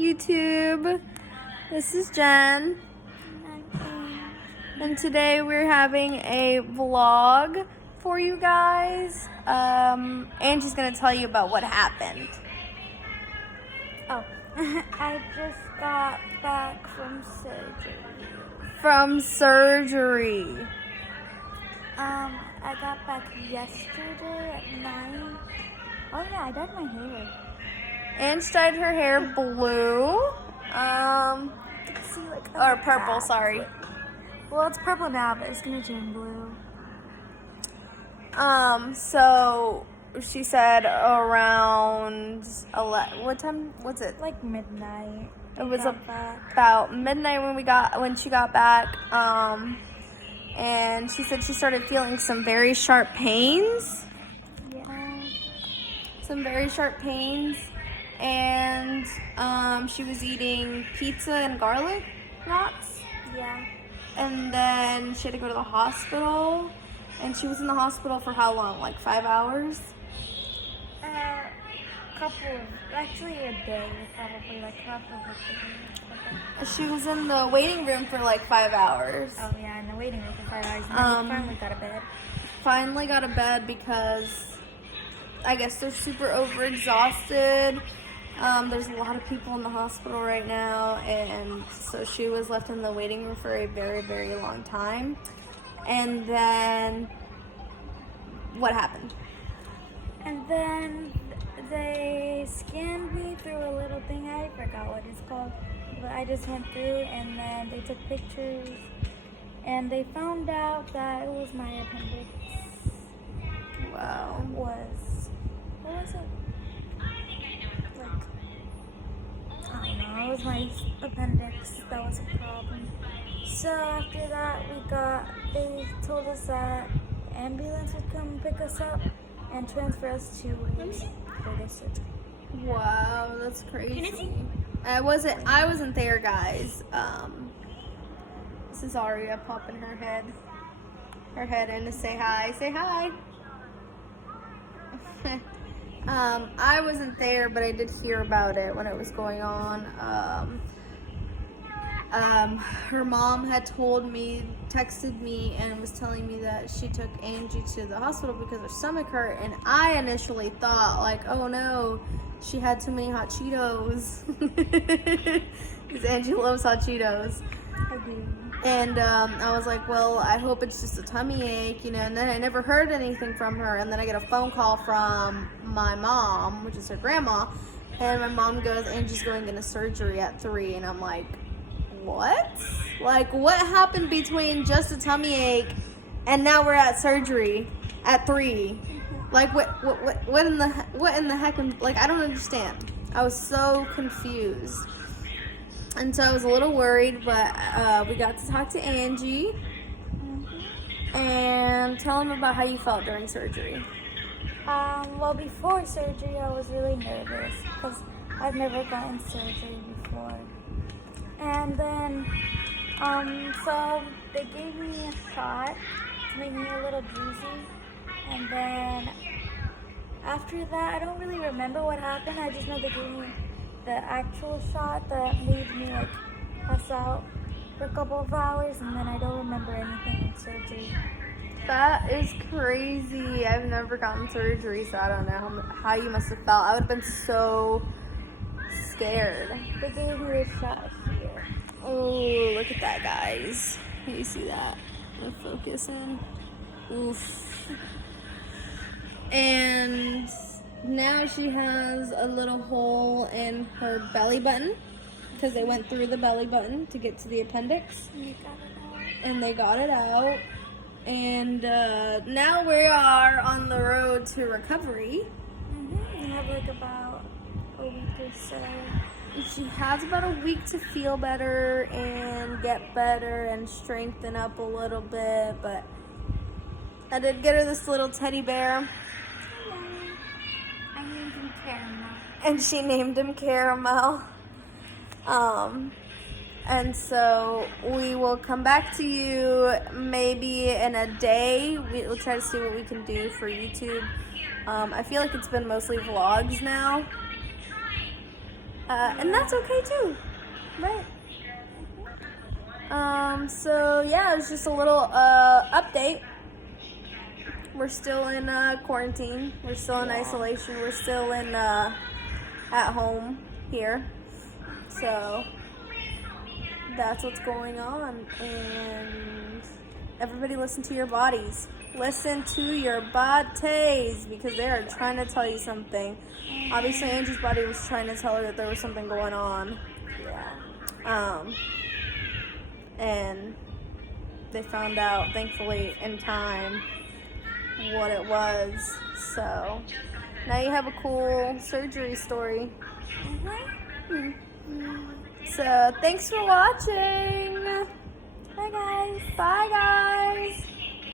YouTube. This is Jen. And today we're having a vlog for you guys. Angie's gonna tell you about what happened. Oh, I just got back from surgery. I got back yesterday at 9. Oh yeah, I dyed my hair. Ange dyed her hair blue. See, like, Or purple, sorry. Well, it's purple now, but it's gonna turn blue. So she said around 11, what time was it? Like midnight. It was back. about midnight when she got back. And she said she started feeling some very sharp pains. Yeah. Some very sharp pains. And she was eating pizza and garlic knots. Yeah. And then she had to go to the hospital. And she was in the hospital for how long? Like 5 hours? Actually a day, probably like half of a day. She was in the waiting room for like 5 hours. Oh yeah, in the waiting room for 5 hours. And then we finally got a bed. Finally got a bed because I guess they're super overexhausted. There's a lot of people in the hospital right now, and so she was left in the waiting room for a very, very long time. And then what happened? And then they scanned me through a little thing. I forgot what it's called, but I just went through, and then they took pictures, and they found out that it was my appendix. Wow. What was it? Like, I don't know. It was my appendix that was a problem. So after that, they told us that ambulance would come pick us up and transfer us to further surgery. Wow, that's crazy. I wasn't there, guys. This is Aria popping her head in to say hi. Say hi. I wasn't there, but I did hear about it when it was going on. Her mom had texted me and was telling me that she took Angie to the hospital because her stomach hurt, and I initially thought like, oh no, she had too many hot Cheetos. Because Angie loves hot Cheetos. I do. And I was like, well, I hope it's just a tummy ache, and then I never heard anything from her, and then I get a phone call from my mom, which is her grandma, and my mom goes, Angie's going into surgery at 3, and I'm like, what? Like, what happened between just a tummy ache and now we're at surgery at 3? Like, what in the heck? Like, I don't understand. I was so confused. And so I was a little worried, but we got to talk to Angie and tell him about how you felt during surgery. Well, before surgery, I was really nervous because I've never gotten surgery before. And then, so they gave me a shot to make me a little dizzy. And then after that, I don't really remember what happened. I just know they gave me the actual shot that made me like pass out for a couple of hours, and then I don't remember anything in surgery. That is crazy. I've never gotten surgery, so I don't know how you must have felt. I would have been so scared. They gave me a shot here. Oh, look at that, guys. Can you see that? I'm gonna focus in. Oof. And now she has a little hole in her belly button because they went through the belly button to get to the appendix. And they got it out. And now we are on the road to recovery. We have like about a week or so. She has about a week to feel better and get better and strengthen up a little bit, but I did get her this little teddy bear. I named him Caramel. And she named him Caramel. And so we will come back to you maybe in a day. We'll try to see what we can do for YouTube. I feel like it's been mostly vlogs now. And that's okay too, right? So yeah, it was just a little update. We're still in quarantine. We're still in isolation. We're still in at home here. So that's what's going on. And everybody listen to your bodies. Listen to your bodies because they are trying to tell you something. Obviously, Angie's body was trying to tell her that there was something going on. Yeah. And they found out, thankfully, in time what it was. So now you have a cool surgery story. So thanks for watching. Bye, guys. Bye, guys.